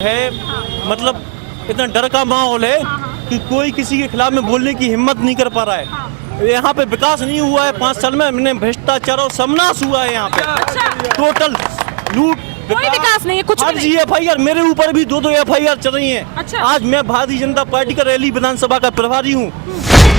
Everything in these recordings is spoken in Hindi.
है मतलब इतना डर का माहौल है कि कोई किसी के खिलाफ में बोलने की हिम्मत नहीं कर पा रहा है। यहाँ पे विकास नहीं हुआ है 5 साल में, हमने भ्रष्टाचार और सर्वनाश हुआ है यहाँ पे। टोटल लूट, कोई विकास नहीं है, कुछ भी नहीं। FIR मेरे ऊपर भी 2 FIR चल रही हैं। अच्छा। आज मैं भारतीय जनता पार्टी का रैली विधानसभा का प्रभारी हूँ।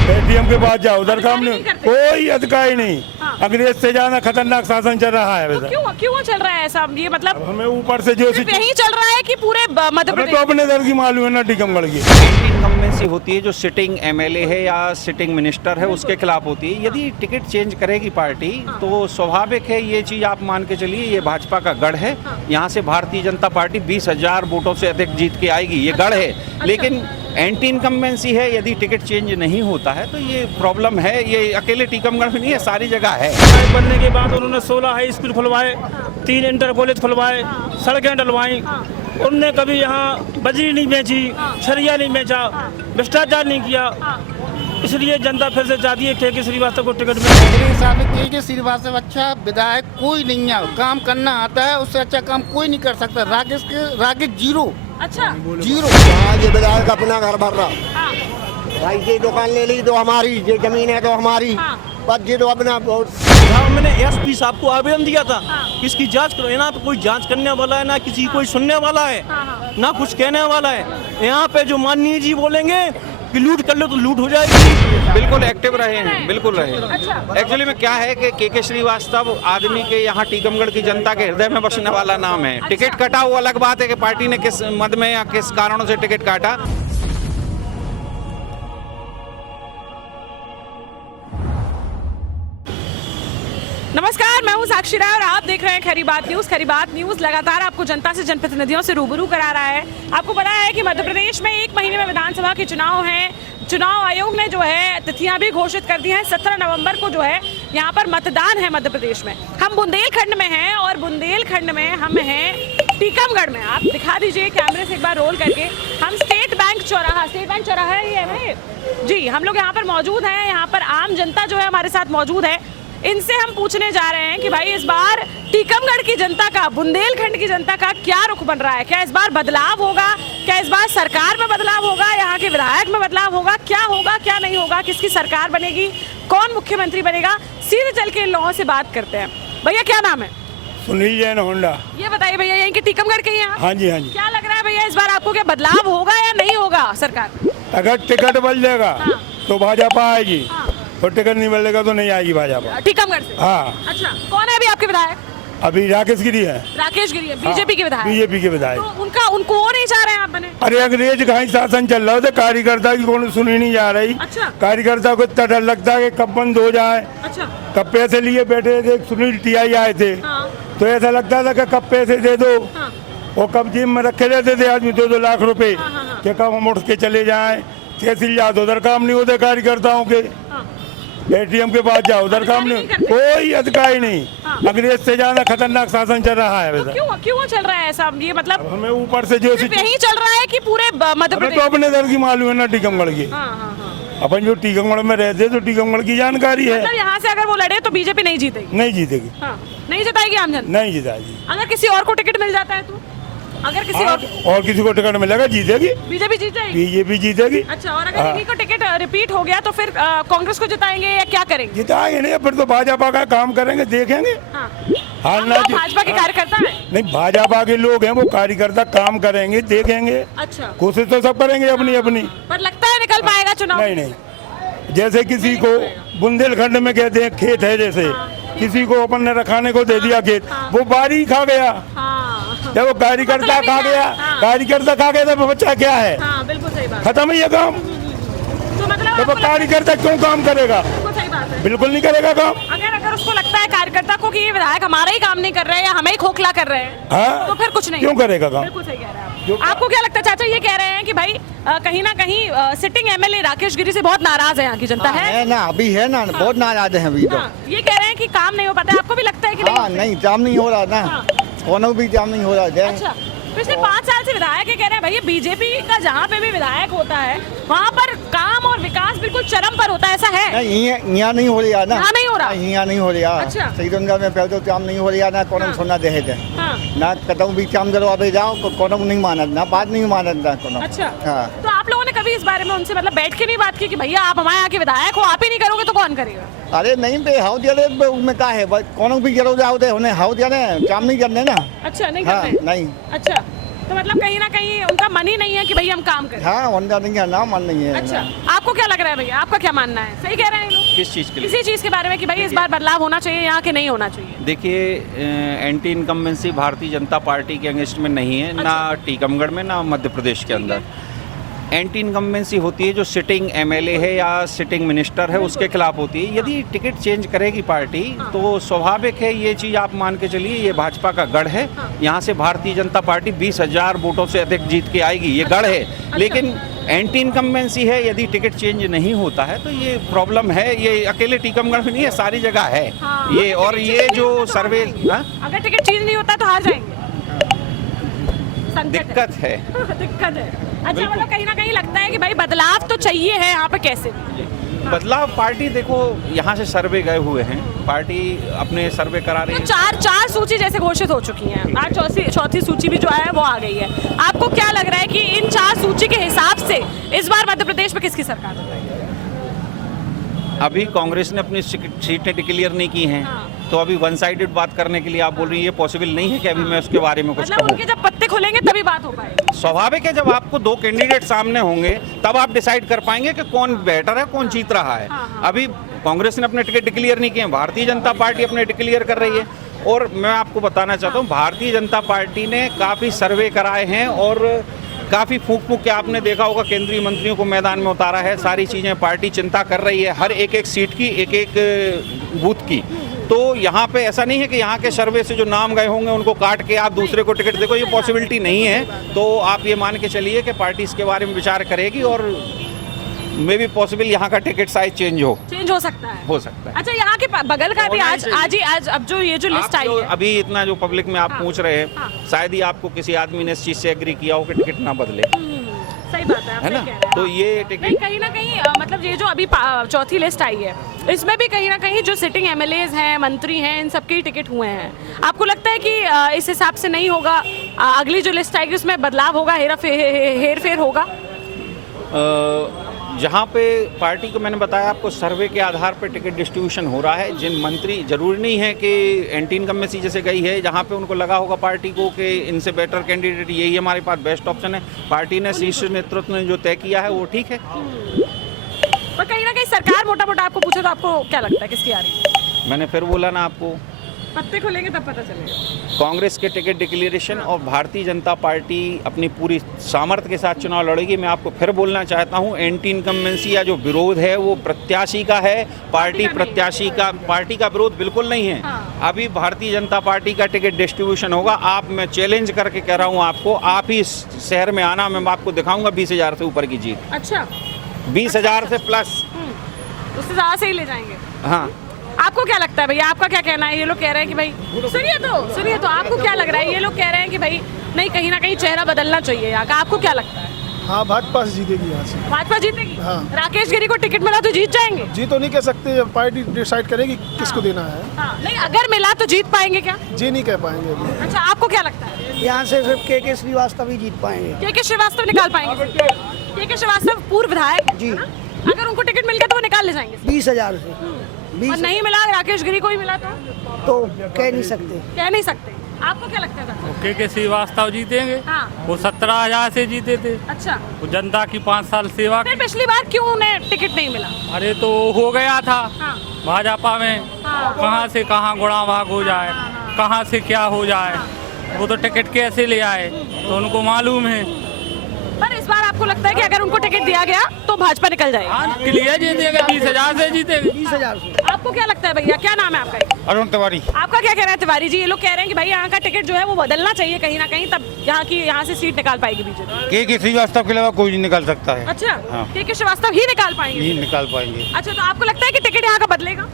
ATM के पास जाओ, उधर काम नहीं, कोई अधिकारी नहीं। अंग्रेज से ज्यादा खतरनाक शासन चल रहा है वैसा। क्यों चल रहा है ऐसा? ये मतलब हमें ऊपर से जो यही चल रहा है कि पूरे मध्य हमें प्रदेश? तो अपने दर की मालूम है ना टीकमगढ़ की। इनकम्बेंसी होती है जो सिटिंग MLA है या सिटिंग मिनिस्टर है उसके खिलाफ होती है। यदि टिकट चेंज करेगी पार्टी तो स्वाभाविक है, ये चीज़ आप मान के चलिए, ये भाजपा का गढ़ है। यहाँ से भारतीय जनता पार्टी 20,000 वोटों से अधिक जीत के आएगी, ये गढ़ है। लेकिन एंटी इनकम्बेंसी है, यदि टिकट चेंज नहीं होता है तो ये प्रॉब्लम है। ये अकेले टीकमगढ़ में नहीं है, सारी जगह है। बनने के बाद उन्होंने 16 हाई स्कूल खुलवाए, 3 इंटर कॉलेज खुलवाए, सड़कें डलवाई। उनने कभी यहाँ बजरी नहीं बेची, छरिया नहीं बेचा, भ्रष्टाचार नहीं किया। इसलिए जनता फिर से चाहती है के श्रीवास्तव को टिकट मिले। मेरे हिसाब से के श्रीवास्तव अच्छा विधायक कोई नहीं है, काम करना आता है, उससे अच्छा काम कोई नहीं कर सकता। राकेश जीरो। अच्छा, जीरो। ये विधायक अपना घर भर रहा, भाई ये दुकान ले ली तो हमारी, ये जमीन है तो हमारी, पर ये तो अपना मैंने SP साहब को आवेदन दिया था कि इसकी जांच करो। यहाँ पे कोई जांच करने वाला है ना, किसी कोई सुनने वाला है ना, कुछ कहने वाला है। यहाँ पे जो माननीय जी बोलेंगे कि लूट कर लो तो लूट हो जाएगी। बिल्कुल एक्टिव रहे हैं, बिल्कुल रहे हैं। एक्चुअली में क्या है कि के श्रीवास्तव आदमी के यहाँ टीकमगढ़ की जनता के हृदय में बसने वाला नाम है। टिकट कटा वो अलग बात है कि पार्टी ने किस मद में या किस कारणों से टिकट काटा। नमस्कार, मैं हूं साक्षी राय और आप देख रहे हैं खरी बात न्यूज। खरी बात न्यूज लगातार आपको जनता से, जनप्रतिनिधियों से रूबरू करा रहा है। आपको पता है कि मध्य प्रदेश में 1 महीने में विधानसभा के चुनाव हैं। चुनाव आयोग ने जो है तिथियां भी घोषित कर दी हैं। 17 नवंबर को जो है यहाँ पर मतदान है मध्य प्रदेश में। हम बुंदेलखंड में हैं और बुंदेलखंड में हम हैं टीकमगढ़ में। आप दिखा दीजिए कैमरे से एक बार रोल करके। हम स्टेट बैंक चौराहा ये है ना जी, हम लोग यहाँ पर मौजूद हैं। यहाँ पर आम जनता जो है हमारे साथ मौजूद है। इनसे हम पूछने जा रहे हैं कि भाई इस बार टीकमगढ़ की जनता का, बुंदेलखंड की जनता का क्या रुख बन रहा है? क्या इस बार बदलाव होगा? क्या इस बार सरकार में बदलाव होगा? यहाँ के विधायक में बदलाव होगा? क्या होगा, क्या नहीं होगा? किसकी सरकार बनेगी? कौन मुख्यमंत्री बनेगा? सीधे चल के इन लोगों से बात करते हैं। भैया क्या नाम है? सुनील जैन होंडा। ये बताइए भैया, यहीं के टीकमगढ़ के ही हैं? हाँ जी, हाँ जी। क्या लग रहा है भैया इस बार आपको, क्या बदलाव होगा या नहीं होगा सरकार? अगर टिकट बन जाएगा तो भाजपा आएगी, और टिकट नहीं मिलेगा तो नहीं आएगी भाजपा टीकमगढ़ से? हाँ। अच्छा, कौन है अभी आपके विधायक? अभी राकेश गिरी है। राकेश गिरी है, बीजेपी के विधायक। बीजेपी के विधायक। तो उनको वो नहीं चाह रहे हैं आप बने? अरे अंग्रेज का ही शासन चल रहा है, कार्यकर्ता की कौन सुनी नहीं जा रही। अच्छा। कार्यकर्ता को इतना डर लगता है कि कब बंद हो जाए। अच्छा। कब पैसे लिए बैठे थे, सुनील TI आए थे, तो ऐसा लगता था कि कब पैसे दे दो। और कब जेब में रखे रहते थे आदमी 2-2 लाख रुपए, कि कब हम उठ के चले जाएं। तहसील जाओ तो उधर काम नहीं होते कार्यकर्ताओं के। ATM के पास जाओ, उधर काम नहीं, कोई अधिकारी नहीं। अंग्रेज से ज्यादा खतरनाक शासन चल रहा है वैसा। क्यों चल रहा है ऐसा? ये मतलब हमें ऊपर से जो यही चल रहा है कि पूरे मध्य हमें प्रदेश? तो अपने दर की मालूम है ना टीकमगढ़ की। अपन जो टीकमगढ़ में रहते तो टीकमगढ़ की जानकारी है। मतलब यहाँ से अगर वो लड़े तो बीजेपी नहीं जीतेगी? नहीं जीतेगी। नहीं जिताएगी आम जनता? नहीं जिताएगी। अगर किसी और को टिकट मिल जाता है तो? अगर किसी और किसी को टिकट मिलेगा जीतेगी, बीजेपी जीत जाएगी? बीजेपी जीतेगी। अच्छा, और अगर इन्हीं को टिकट रिपीट हो गया तो फिर कांग्रेस को जिताएंगे या क्या करेंगे? जिताएंगे नहीं, फिर तो भाजपा का काम करेंगे, देखेंगे। हाँ, ना भाजपा के कार्यकर्ता है? नहीं, भाजपा के लोग हैं, वो कार्यकर्ता काम करेंगे, देखेंगे। अच्छा, कोशिश तो सब करेंगे अपनी अपनी। पर लगता है निकल पाएगा चुनाव? नहीं, जैसे किसी को बुंदेलखंड में कहते हैं खेत है, जैसे किसी को अपन ने रखाने को दे दिया खेत, वो बारी खा गया। जब वो कार्यकर्ता खा गया, कार्यकर्ता खा गया तो बच्चा क्या है? बिल्कुल सही बात। खत्म है ये काम। तो मतलब तो कार्यकर्ता क्यों काम करेगा? बिल्कुल सही बात है। बिल्कुल नहीं करेगा काम। अगर उसको लगता है कार्यकर्ता को कि ये विधायक हमारा ही काम नहीं कर रहे हैं या हमें ही खोखला कर रहे हैं, हाँ? तो फिर कुछ नहीं क्यों करेगा काम? बिल्कुल सही कह रहे हैं आप। आपको क्या लगता है चाचा? ये कह रहे हैं कि भाई कहीं ना कहीं सिटिंग MLA राकेश गिरी से बहुत नाराज है यहाँ की जनता। है ना, अभी है ना, बहुत नाराज है अभी तो। ये कह रहे हैं कि काम नहीं हो पाता है। आपको भी लगता है कि नहीं, काम नहीं हो रहा ना, कोनो भी काम नहीं हो रहा है। अच्छा, पिछले 5 साल से विधायक कह रहे हैं भैया बीजेपी का जहाँ पे भी विधायक होता है वहाँ पर काम और विकास बिल्कुल चरम पर होता है, ऐसा है? नहीं यहाँ नहीं हो रहा ना, यहाँ नहीं हो रहा? यहाँ नहीं हो रहा। अच्छा। सही में पहले तो काम नहीं हो रहा ना, कौन हाँ। सुनना दे थे हाँ। ना, कदम भी काम करो अबे जाओ, कौन नहीं मानत ना, बात नहीं मानत ना कौन। अच्छा। हाँ। तो आप लोगों ने कभी इस बारे में उनसे मतलब बैठ के नहीं बात की कि भैया आप हमारे यहाँ के विधायक हो, आप ही नहीं करोगे तो कौन करेगा? अरे नहीं बे, हाउ दिया में का है, कौन भी जरूर जाओ दे उन्हें हाउ दिया ने, काम नहीं करने ना। अच्छा, नहीं हाँ, करते? नहीं। अच्छा, तो मतलब कहीं ना कहीं उनका मन ही नहीं है कि भैया हम काम करें। हाँ, वंदा नहीं है ना, मन नहीं है। अच्छा, आपको क्या लग रहा है भैया, आपका क्या मानना है? सही कह रहे हैं ये लोग किस चीज़ के लिए? किसी चीज के बारे में कि भाई इस बार बदलाव होना चाहिए यहाँ के नहीं होना चाहिए? देखिए, anti incumbency Bharatiya Janata party के अगेंस्ट में नहीं है, ना टीकमगढ़ में ना मध्य प्रदेश के अंदर। एंटी इनकम्बेंसी होती है जो सिटिंग एमएलए है या सिटिंग मिनिस्टर है उसके खिलाफ होती है। यदि टिकट चेंज करेगी पार्टी तो स्वाभाविक है, ये चीज़ आप मान के चलिए, ये भाजपा का गढ़ है। यहाँ से भारतीय जनता पार्टी 20,000 वोटों से अधिक जीत के आएगी, ये गढ़ है। लेकिन एंटी इनकम्बेंसी है, यदि टिकट चेंज नहीं होता है तो ये प्रॉब्लम है। ये अकेले टीकमगढ़ में नहीं है, सारी जगह है ये। और ये जो सर्वे, अगर टिकट चेंज नहीं होता तो हार जाएंगे, दिक्कत है। दिक्कत है। अच्छा, मतलब कहीं ना कहीं लगता है कि भाई बदलाव तो चाहिए है यहाँ पे, कैसे भी बदलाव पार्टी, देखो यहाँ से सर्वे गए हुए हैं, पार्टी अपने सर्वे करा रही तो है। चार सूची जैसे घोषित हो चुकी हैं, आज चौथी सूची भी जो है वो आ गई है। आपको क्या लग रहा है कि इन 4 सूची के हिसाब से इस बार मध्य प्रदेश में किसकी सरकार होगी? अभी कांग्रेस ने अपनी सीटें डिक्लेयर नहीं की हैं, तो अभी वन साइडेड बात करने के लिए आप बोल रही है, ये पॉसिबल नहीं है कि अभी मैं उसके बारे में कुछ मतलब कहूँ। उनके जब पत्ते खुलेंगे तभी बात हो पाएगी। स्वाभाविक है, जब आपको 2 कैंडिडेट सामने होंगे तब आप डिसाइड कर पाएंगे कि कौन बेटर है, कौन जीत रहा है। अभी कांग्रेस ने अपने टिकट डिक्लेयर नहीं किए हैं, भारतीय जनता पार्टी अपने डिक्लेयर कर रही है। और मैं आपको बताना चाहता हूँ, भारतीय जनता पार्टी ने काफ़ी सर्वे कराए हैं और काफ़ी फूंक फूंक के आपने देखा होगा केंद्रीय मंत्रियों को मैदान में उतारा है। सारी चीज़ें पार्टी चिंता कर रही है, हर एक सीट की, एक बूथ की। तो यहाँ पे ऐसा नहीं है कि यहाँ के सर्वे से जो नाम गए होंगे उनको काट के आप दूसरे को टिकट देखो, ये पॉसिबिलिटी नहीं है। तो आप ये मान के चलिए कि पार्टी इसके बारे में विचार करेगी और मे भी पॉसिबल यहाँ का टिकट साइज चेंज हो सकता है। हो सकता है। अच्छा, यहाँ के बगल का भी आज अब जो ये जो लिस्ट आई है, अभी इतना जो पब्लिक में आप पूछ रहे हैं, शायद ही आपको किसी आदमी ने इस चीज़ से एग्री किया हो कि टिकट ना बदले। सही बात है, आप है ना? सही कह रहे हैं। तो ये टिकट कहीं ना कहीं मतलब ये जो अभी चौथी लिस्ट आई है, इसमें भी कहीं ना कहीं जो सिटिंग एमएलएज हैं, मंत्री हैं, इन सबके ही टिकट हुए हैं। आपको लगता है कि इस हिसाब से नहीं होगा, अगली जो लिस्ट आएगी उसमें बदलाव होगा, हेर फेर होगा? जहाँ पे पार्टी को मैंने बताया आपको, सर्वे के आधार पर टिकट डिस्ट्रीब्यूशन हो रहा है। जिन मंत्री, जरूरी नहीं है कि एंटी इनकम्बेंसी जैसे गई है, जहाँ पे उनको लगा होगा पार्टी को कि इनसे बेटर कैंडिडेट यही हमारे पास बेस्ट ऑप्शन है, पार्टी ने शीर्ष नेतृत्व ने जो तय किया है वो ठीक है। पर कहीं ना कहीं सरकार मोटा मोटा आपको पूछे तो आपको क्या लगता है किसकी आ रही है? मैंने फिर बोला ना आपको, पत्ते खुलेंगे तब पता चलेगा। कांग्रेस के टिकट डिक्लेरेशन और भारतीय जनता पार्टी अपनी पूरी सामर्थ्य के साथ चुनाव लड़ेगी। मैं आपको फिर बोलना चाहता हूं, एंटी इनकम्बेंसी या जो विरोध है वो प्रत्याशी का है, पार्टी का विरोध बिल्कुल नहीं है। अभी भारतीय जनता पार्टी का टिकट डिस्ट्रीब्यूशन होगा। आप, मैं चैलेंज करके कह रहा हूं आपको, आप ही इस शहर में आना, मैं आपको दिखाऊंगा 20,000 से ऊपर की जीत। अच्छा, 20,000 से प्लस, उससे ज़्यादा से ही ले जाएंगे। हाँ। आपको क्या लगता है भैया, आपका क्या कहना है? ये लोग कह रहे हैं कि भाई, सुनिए तो आपको क्या लग रहा है? ये लोग कह रहे हैं कि भाई नहीं, कहीं ना कहीं चेहरा बदलना चाहिए यहाँ का। आपको क्या लगता है? हाँ, भाजपा से जीतेगी यहाँ से। भाजपा जीतेगी? हाँ। राकेश गिरी को टिकट मिला तो जीत जाएंगे? जी तो नहीं कह सकते, जब पार्टी डिसाइड करेगी किसको देना है। नहीं, अगर मिला तो जीत पाएंगे क्या? जी नहीं कह पाएंगे अभी। अच्छा, आपको क्या लगता है? यहाँ से सिर्फ के श्रीवास्तव ही जीत पाएंगे। के श्रीवास्तव निकाल पाएंगे? के श्रीवास्तव पूर्व विधायक जी, अगर उनको टिकट मिल गया तो वो निकाल ले जाएंगे 20,000 से। और नहीं मिला, राकेश गिरी को ही मिला तो कह नहीं सकते। आपको क्या लगता है? के श्रीवास्तव जीतेंगे। हाँ। वो 17,000 से जीते थे। अच्छा, वो जनता की 5 साल सेवा फिर पिछली बार क्यों उन्हें टिकट नहीं मिला? अरे तो हो गया था हाँ। भाजपा में, हाँ। कहाँ से कहाँ गुणा भाग हो जाए, कहाँ से क्या हो जाए, वो तो टिकट कैसे ले आए तो उनको मालूम है। पर इस बार आपको लगता है कि अगर उनको टिकट दिया गया तो भाजपा निकल जाएगी? हाँ, क्लियर जीतेगा, 20,000 से जीतेगा। 20,000 से। आपको क्या लगता है भैया, क्या नाम है आपका? अरुण तिवारी। आपका क्या कहना है तिवारी जी? ये लोग कह रहे हैं कि भाई यहाँ का टिकट जो है वो बदलना चाहिए कहीं ना कहीं, तब यहाँ से सीट निकाल पाएगी बीजेपी। के श्रीवास्तव के अलावा कोई नहीं निकाल सकता है। अच्छा, हाँ। के श्रीवास्तव ही निकाल पाएंगे? ही निकाल पाएंगे। अच्छा, तो आपको लगता है कि टिकट यहाँ का बदलेगा?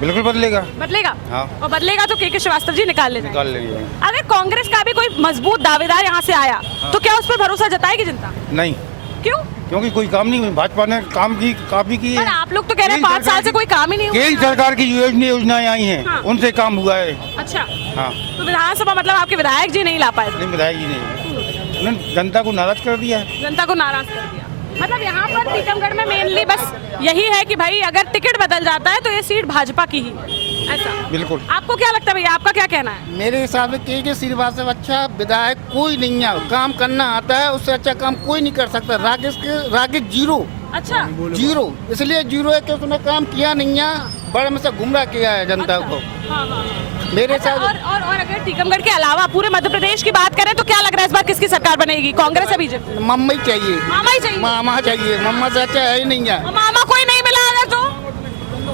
बिल्कुल बदलेगा। हाँ। और बदलेगा तो के श्रीवास्तव जी निकाल लेंगे। अगर कांग्रेस का भी कोई मजबूत दावेदार यहाँ से आया तो क्या उस पर भरोसा जताएगी जनता? नहीं। क्यों? क्योंकि कोई काम नहीं, भाजपा ने काम की काफी की पर है। आप लोग तो कह रहे हैं 5 साल से कोई काम ही नहीं हुआ। केंद्र सरकार की योजनाएं आई हैं, हाँ। उनसे काम हुआ है। अच्छा, हाँ, तो विधानसभा मतलब आपके विधायक जी नहीं ला पाए थे? नहीं बताएगी नहीं, उन्होंने जनता को नाराज कर दिया है। जनता को नाराज कर दिया। मतलब यहाँ पर टीकमगढ़ में मेनली बस यही है कि भाई अगर टिकट बदल जाता है तो ये सीट भाजपा की ही है, ऐसा। बिल्कुल। आपको क्या लगता है भैया, आपका क्या कहना है? मेरे हिसाब से के श्रीवास्तव अच्छा विधायक कोई नहीं है, काम करना आता है, उससे अच्छा काम कोई नहीं कर सकता। राकेश जीरो अच्छा, जीरो, इसलिए जीरो है कि उसने काम किया नहीं है, बड़े में से गुमराह किया है जनता को। हाँ हाँ। मेरे अच्छा, हिसाब और अगर टीकमगढ़ के अलावा पूरे मध्य प्रदेश की बात करें तो क्या लग रहा है इस बार किसकी सरकार बनेगी, कांग्रेस या बीजेपी? मम्मा ही चाहिए, मामा ही चाहिए। मामा चाहिए, मम्मा से अच्छा है ही नहीं है। मामा कोई नहीं मिला अगर तो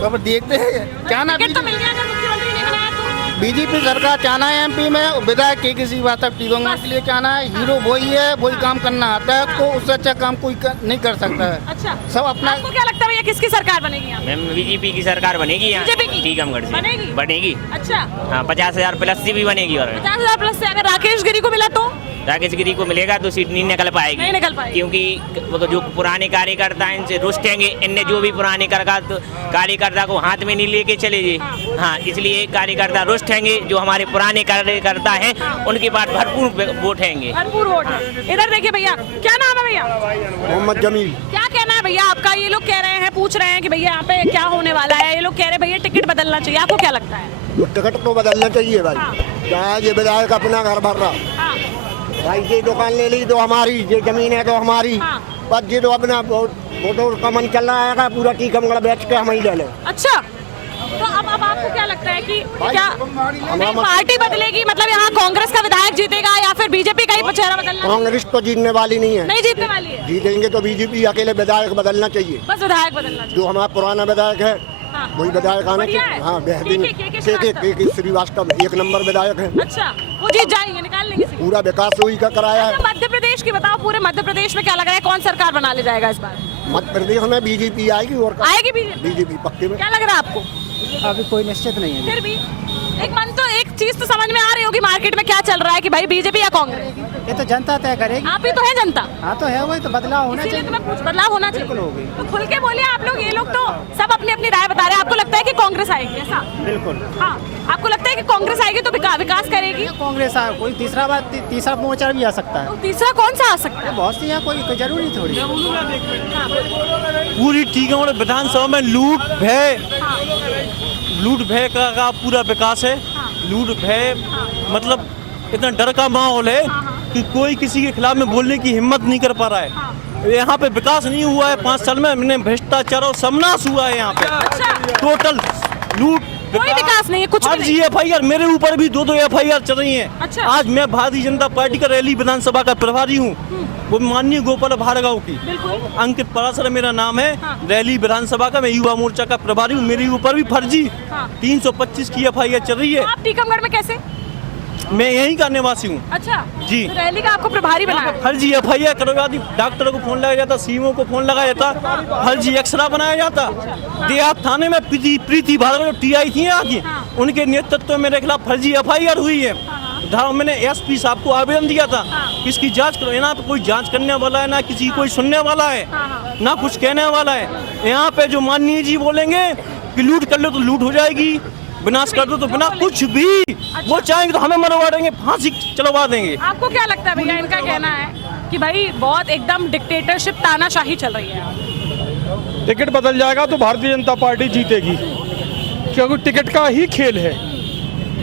अब देखते हैं क्या ना, टिकट तो मिल गया अगर मुख्यमंत्री नहीं बनाया तो। बीजेपी सरकार चाहना है एमपी में, विधायक के श्रीवास्तव टीकमगढ़ के लिए चाहना है, हीरो वही है, वही काम करना आता है, तो उससे अच्छा काम कोई नहीं कर सकता है। अच्छा, सब अपना। आपको क्या लगता है भैया किसकी सरकार बनेगी यहाँ? मैम बीजेपी की सरकार बनेगी यहाँ, बीजेपी की? टीकमगढ़ से बनेगी? बनेगी। अच्छा, हाँ, 50,000 प्लस से भी बनेगी। और 50,000 प्लस से अगर राकेश गिरी को मिला तो राकेश गिरी को मिलेगा तो सीट नहीं निकल पाएगी, नहीं निकल पाएगी। क्योंकि वो जो पुराने कार्यकर्ता हैं इनसे रुष्टेंगे, इनने जो भी पुराने कार्यकर्ता को हाथ में नहीं लेके चले गए। हाँ, इसलिए कार्यकर्ता रुष्टेंगे, जो हमारे पुराने कार्यकर्ता हैं उनके पास भरपूर वोट हैंगे, भरपूर वोट है। इधर देखिए भैया, क्या नाम है भैया? मोहम्मद जमील। क्या कहना है भैया आपका? ये लोग कह रहे हैं, पूछ रहे हैं कि भैया यहाँ पे क्या होने वाला है, ये लोग कह रहे हैं भैया टिकट बदलना चाहिए, आपको क्या लगता है? टिकट तो बदलना चाहिए भाई। हाँ। क्या ये विधायक अपना घर भर रहा, हाँ, भाई ये दुकान ले ली तो हमारी, ये जमीन है तो हमारी, हाँ। बस ये तो अपना वोटों का मन चल रहा है, पूरा टीकमगढ़ बेच के हम ही ले लें। अच्छा, तो अब आपको क्या लगता है कि क्या हमारा नहीं, पार्टी बदलेगी? मतलब यहाँ कांग्रेस का विधायक जीतेगा या फिर बीजेपी का ही चेहरा बदलना? कांग्रेस तो जीतने वाली नहीं है, नहीं जीतने वाली है, जीतेंगे तो बीजेपी, अकेले विधायक बदलना चाहिए। बस विधायक बदलना चाहिए। जो हमारा पुराना विधायक है हाँ। वही विधायक आना बढ़िया चाहिए। है। हाँ, बेहतरीन। के श्रीवास्तव 1 नंबर विधायक है। अच्छा, वो जीत जाएंगे, निकाल लेंगे सीट। पूरा विकास वही का कराया है। अच्छा, मध्य प्रदेश की बताओ, पूरे मध्य प्रदेश में क्या लग रहा है, कौन सरकार बना ले जाएगा इस बार? मध्य प्रदेश में बीजेपी आएगी और आएगी बीजेपी? बीजेपी पक्के में। क्या लग रहा है आपको? अभी कोई निश्चित नहीं है। फिर भी एक मन तो, एक चीज तो समझ में आ रही होगी मार्केट में क्या चल रहा है कि भाई बीजेपी या कांग्रेस? ये तो जनता तय करेगी। आप ही तो है जनता। हाँ तो है, वही तो बदलाव होना इसीलिए चाहिए। तो मैं पूछ, बदलाव होना चाहिए। बिल्कुल होगी। तो खुल के बोलिए आप लोग, ये लोग तो सब अपनी अपनी राय बता रहे हैं। आपको लगता है कि कांग्रेस आएगी ऐसा? बिल्कुल। हाँ, आपको लगता है कि कांग्रेस आएगी तो विकास करेगी? कांग्रेस कोई तीसरा मोर्चा भी आ सकता है। तो तीसरा कौन सा आ सकता है? बहुत सी है, कोई जरूरी थोड़ी। पूरी टीकमगढ़ विधानसभा में लूट भय का पूरा विकास है। लूट भय मतलब इतना डर का माहौल है कि कोई किसी के खिलाफ में बोलने की हिम्मत नहीं कर पा रहा है। यहाँ पे विकास नहीं हुआ है 5 साल में, हमने भ्रष्टाचार और समनाश हुआ है यहाँ पे। टोटल लूट, कोई विकास नहीं है, कुछ भी नहीं। FIR, मेरे ऊपर भी 2 FIR चल रही हैं। अच्छा। आज मैं भारतीय जनता पार्टी का रैली विधानसभा का प्रभारी हूँ, वो माननीय गोपाल भार्गव की। बिल्कुल। अंकित पराशर मेरा नाम है। हाँ। रैली विधानसभा का मैं युवा मोर्चा का प्रभारी हूँ, मेरे ऊपर भी फर्जी हाँ। 325 की FIR चल रही है। तो आप टीकमगढ़ में कैसे? मैं यहीं का निवासी हूँ। अच्छा जी। तो रैली का आपको प्रभारी बनाया? फर्जी FIR करवा दी, डॉक्टरों को फोन लगाया जाता, सीओ को फोन लगाया जाता, फर्जी एक्सरा बनाया जाता। देहात थाने में प्रीति भार्गव TI थी आगे, उनके नेतृत्व में मेरे खिलाफ फर्जी FIR हुई है। मैंने SP साहब को आवेदन दिया था, इसकी जांच करो। यहाँ पे कोई जांच करने वाला है ना, किसी कोई सुनने वाला है ना, कुछ कहने वाला है। यहाँ पे जो माननीय जी बोलेंगे कि लूट कर लो तो लूट हो जाएगी, विनाश कर दो तो बिना कुछ भी, वो चाहेंगे तो हमें मरवा देंगे, फांसी चलवा देंगे। आपको क्या लगता है भैया, इनका कहना है कि भाई बहुत एकदम डिक्टेटरशिप, तानाशाही चल रही है? टिकट बदल जाएगा तो भारतीय जनता पार्टी जीतेगी, क्योंकि टिकट का ही खेल है।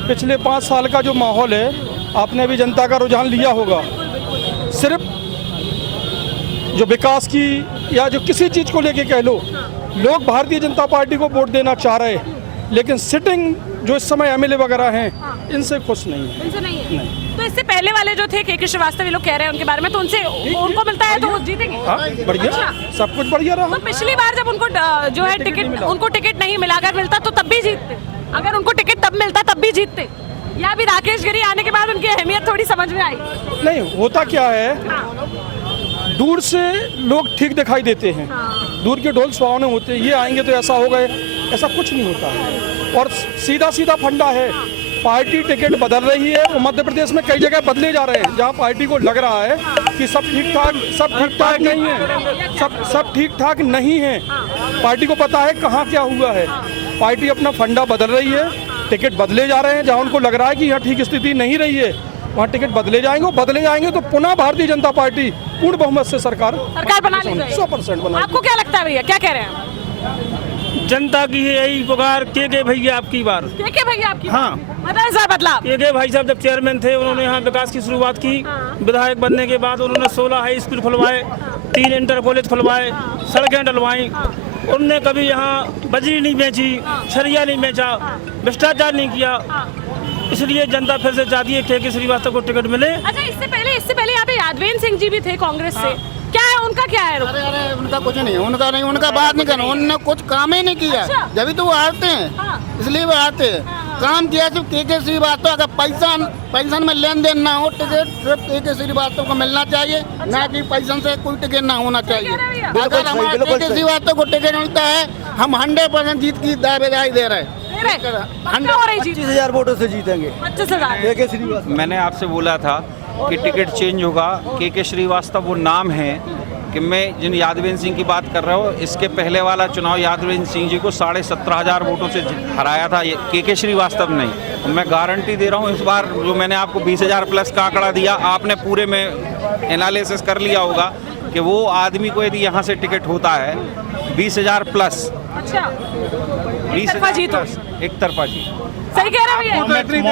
पिछले 5 साल का जो माहौल है, आपने भी जनता का रुझान लिया होगा। सिर्फ जो विकास की या जो किसी चीज़ को लेके कह लो, लोग भारतीय जनता पार्टी को वोट देना चाह रहे हैं, लेकिन सिटिंग जो इस समय MLA वगैरह हैं, इनसे खुश नहीं है। इनसे नहीं है। तो इससे पहले वाले जो थे के श्रीवास्तव, ये लोग कह रहे हैं उनके बारे में, तो उनसे उनको मिलता है तो वो जीतेंगे? हाँ, बढ़िया। अच्छा। सब कुछ बढ़िया रहा। तो पिछली बार जब उनको जो है टिकट, उनको टिकट नहीं मिला, अगर मिलता तो तब भी जीतते? अगर उनको टिकट तब मिलता तब भी जीतते? या अभी राकेश गिरी आने के बाद उनकी अहमियत थोड़ी समझ में आई? नहीं, होता क्या है, दूर से लोग ठीक दिखाई देते हैं, दूर के ढोल सुहावने होते हैं। ये आएंगे तो ऐसा होगा, ऐसा कुछ नहीं होता। और सीधा सीधा फंडा है पार्टी टिकट बदल रही है और मध्य प्रदेश में कई जगह बदले जा रहे हैं जहां पार्टी को लग रहा है कि सब ठीक ठाक नहीं है, सब ठीक ठाक नहीं है। पार्टी को पता है कहाँ क्या हुआ है। पार्टी अपना फंडा बदल रही है, टिकट बदले जा रहे हैं जहां उनको लग रहा है कि यहाँ ठीक स्थिति नहीं रही है, वहाँ टिकट बदले जाएंगे तो पुनः भारतीय जनता पार्टी पूर्ण बहुमत से सरकार बना ली 100% बना। आपको क्या लगता है भैया, क्या कह रहे हैं? जनता की है यही पुकार के भैया आपकी बार के भैया आपकी हाँ बदलाव के भाई साहब जब चेयरमैन थे उन्होंने यहाँ विकास की शुरुआत की। विधायक बनने के बाद उन्होंने 16 हाई स्कूल खुलवाए, 3 इंटर कॉलेज खुलवाए, सड़कें डलवाई। उनने कभी यहाँ बजरी नहीं बेची, सरिया नहीं बेचा, भ्रष्टाचार नहीं किया। इसलिए जनता फिर से चाहती है के श्रीवास्तव को टिकट मिले। अच्छा, इससे पहले यहाँ पे यादवेंद्र सिंह जी भी थे कांग्रेस से, क्या है उनका, क्या है? अरे उनका कुछ नहीं, उनका बात नहीं करना, उन्होंने कुछ काम ही नहीं किया। अच्छा। जब तो वो आते हैं, इसलिए वो आते हैं। काम किया सिर्फ के श्रीवास्तव। अगर पैसा में लेन देन ना हो, टिकट सिर्फ के श्रीवास्तव को मिलना चाहिए, ना कि पैसा से कोई टिकट ना होना चाहिए। अगर हमारे के श्रीवास्तव को टिकट मिलता है, हम 100% जीत की दावेदारी दे रहे हैं। 25,000 वोटों से जीतेंगे। 25,000। मैंने आपसे बोला था कि टिकट चेंज होगा। के श्रीवास्तव वो नाम है कि मैं जिन यादवेंद्र सिंह की बात कर रहा हूँ, इसके पहले वाला चुनाव यादवेंद्र सिंह जी को 17,500 वोटों से हराया था के श्रीवास्तव नहीं। मैं गारंटी दे रहा हूँ इस बार जो मैंने आपको 20,000 प्लस का आंकड़ा दिया, आपने पूरे में एनालिसिस कर लिया होगा कि वो आदमी को यदि यहाँ से टिकट होता है 20,000 प्लस। अच्छा, 20,000 प्लस एक तरफा जीत। सही कह रहे हैं भैया।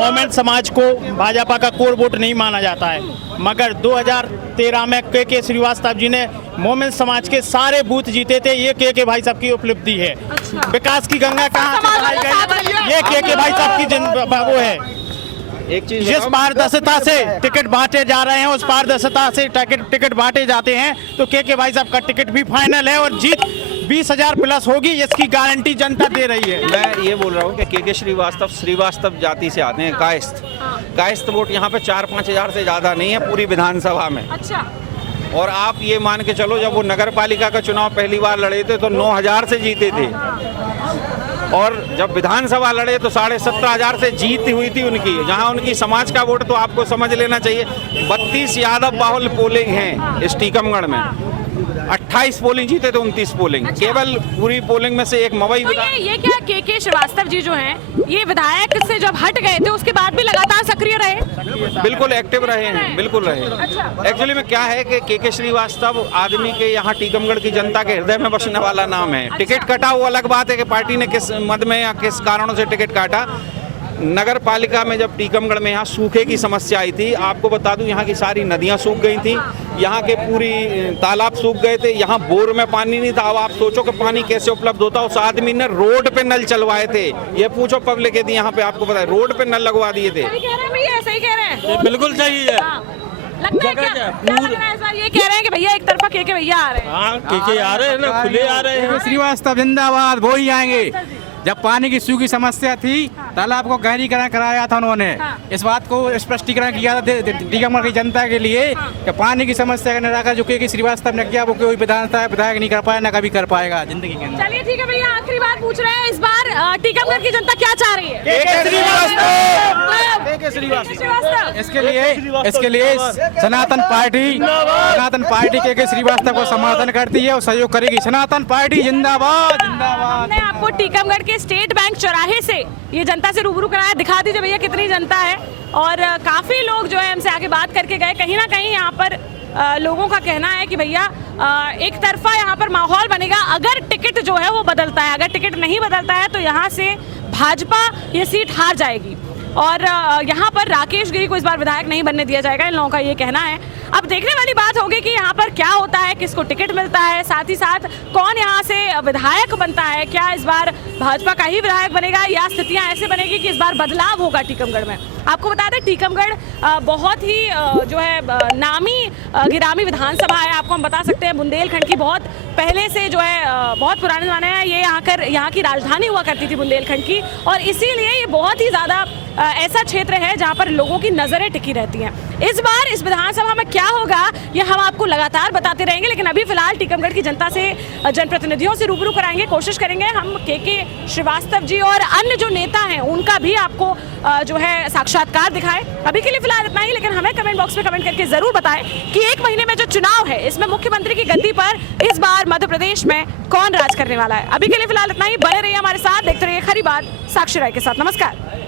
मोमेंट समाज को भाजपा का कोर वोट नहीं माना जाता है, मगर 2013 में के श्रीवास्तव जी ने मोमेंट समाज के सारे बूथ जीते थे। ये के भाई साहब की उपलब्धि है। अच्छा। विकास की गंगा कहाँ से चलाई गई, ये के भाई साहब की वो है। एक चीज जिस पारदर्शिता से टिकट बांटे जा रहे हैं, उस पारदर्शिता से टिकट बांटे जाते हैं, तो के भाई साहब का टिकट भी फाइनल है और जीत 20,000 प्लस होगी, इसकी गारंटी जनता दे रही है। मैं ये बोल रहा हूँ कि के श्रीवास्तव जाति से आते हैं, कायस्थ वोट यहाँ पे 4-5 हज़ार से ज़्यादा नहीं है पूरी विधानसभा में। अच्छा। और आप ये मान के चलो, जब वो नगर पालिका का चुनाव पहली बार लड़े थे तो 9,000 से जीते थे, और जब विधानसभा लड़े तो 17,500 से जीत हुई थी उनकी। जहां उनकी समाज का वोट तो आपको समझ लेना चाहिए, 32 यादव बाहुल पोलिंग है इस टीकमगढ़ में। 28 पोलिंग जीते थे, 29 पोलिंग। अच्छा। केवल पूरी पोलिंग में से एक मवई तो ये क्या के श्रीवास्तव जी जो हैं, ये विधायक से जब हट गए थे उसके बाद भी लगातार सक्रिय रहे? बिल्कुल एक्टिव रहे हैं, बिल्कुल रहे। अच्छा। एक्चुअली में क्या है कि के श्रीवास्तव आदमी के यहाँ टीकमगढ़ की जनता के हृदय में बसने वाला नाम है। टिकट कटा वो अलग बात है कि पार्टी ने किस मद में या किस कारणों से टिकट काटा। नगर पालिका में जब टीकमगढ़ में यहाँ सूखे की समस्या आई थी, आपको बता दूं यहाँ की सारी नदियाँ सूख गई थी, यहाँ के पूरी तालाब सूख गए थे, यहाँ बोर में पानी नहीं था। अब आप सोचो कि पानी कैसे उपलब्ध होता। उस आदमी ने रोड पे नल चलवाए थे, ये पूछो पब्लिक यदि यहाँ पे आपको पता है रोड पे नल लगवा दिए थे। सही कह रहे हैं भैया, सही कह रहे हैं, बिल्कुल सही है। लगता है क्या लग रहा है सर? ये कह रहे हैं कि भैया एक तरफा के भैया आ रहे हैं। हाँ, के आ रहे हैं ना, खुले आ रहे हैं। श्रीवास्तव जिंदाबाद, वो ही आएंगे। जब पानी की सूखी समस्या थी, तालाब को गहरीकरण कराया था उन्होंने। इस बात को स्पष्टीकरण किया था टीकमगढ़ की जनता के लिए कि पानी की समस्या का निराकरण जो के श्रीवास्तव ने किया, वो कोई विधायक नहीं कर पाया, ना कभी कर पाएगा जिंदगी के अंदर। चलिए ठीक है भैया, आखिरी बात पूछ रहे हैं, इस बार टीकमगढ़ की जनता क्या चाह रही है? इसके लिए सनातन पार्टी के श्रीवास्तव को समर्थन करती है और सहयोग करेगी। सनातन पार्टी जिंदाबाद, जिंदाबाद। हमने आपको टीकमगढ़ के स्टेट बैंक चौराहे से ये जनता से रूबरू कराया। दिखा दीजिए भैया कितनी जनता है, और काफी लोग जो है हमसे आगे बात करके गए। कहीं ना कहीं यहाँ पर लोगों का कहना है कि भैया एक तरफा यहाँ पर माहौल बनेगा अगर टिकट जो है वो बदलता है। अगर टिकट नहीं बदलता है तो यहाँ से भाजपा ये सीट हार जाएगी, और यहाँ पर राकेश गिरी को इस बार विधायक नहीं बनने दिया जाएगा, इन लोगों का ये कहना है। अब देखने वाली बात होगी कि यहाँ पर क्या होता है, किसको टिकट मिलता है, साथ ही साथ कौन यहाँ से विधायक बनता है। क्या इस बार भाजपा का ही विधायक बनेगा या स्थितियाँ ऐसे बनेगी कि इस बार बदलाव होगा टीकमगढ़ में? आपको बता दें टीकमगढ़ बहुत ही जो है नामी गिरामी विधानसभा है। आपको हम बता सकते हैं बुंदेलखंड की बहुत पहले से जो है बहुत पुराने ज़माने में ये यहाँ की राजधानी हुआ करती थी बुंदेलखंड की, और इसीलिए ये बहुत ही ज़्यादा ऐसा क्षेत्र है जहाँ पर लोगों की नज़रें टिकी रहती हैं। इस बार इस विधानसभा में क्या होगा ये हम आपको लगातार बताते रहेंगे, लेकिन अभी फिलहाल टीकमगढ़ की जनता से जनप्रतिनिधियों से रूबरू कराएंगे, कोशिश करेंगे हम के श्रीवास्तव जी और अन्य जो नेता हैं उनका भी आपको जो है साक्षात्कार दिखाएं। अभी के लिए फिलहाल इतना ही, लेकिन हमें कमेंट बॉक्स में कमेंट करके जरूर बताएं कि एक महीने में जो चुनाव है इसमें मुख्यमंत्री की गद्दी पर इस बार मध्य प्रदेश में कौन राज करने वाला है। अभी के लिए फिलहाल इतना ही, बने रहिए हमारे साथ, देखते रहिए खरी बात साक्षी राय के साथ। नमस्कार।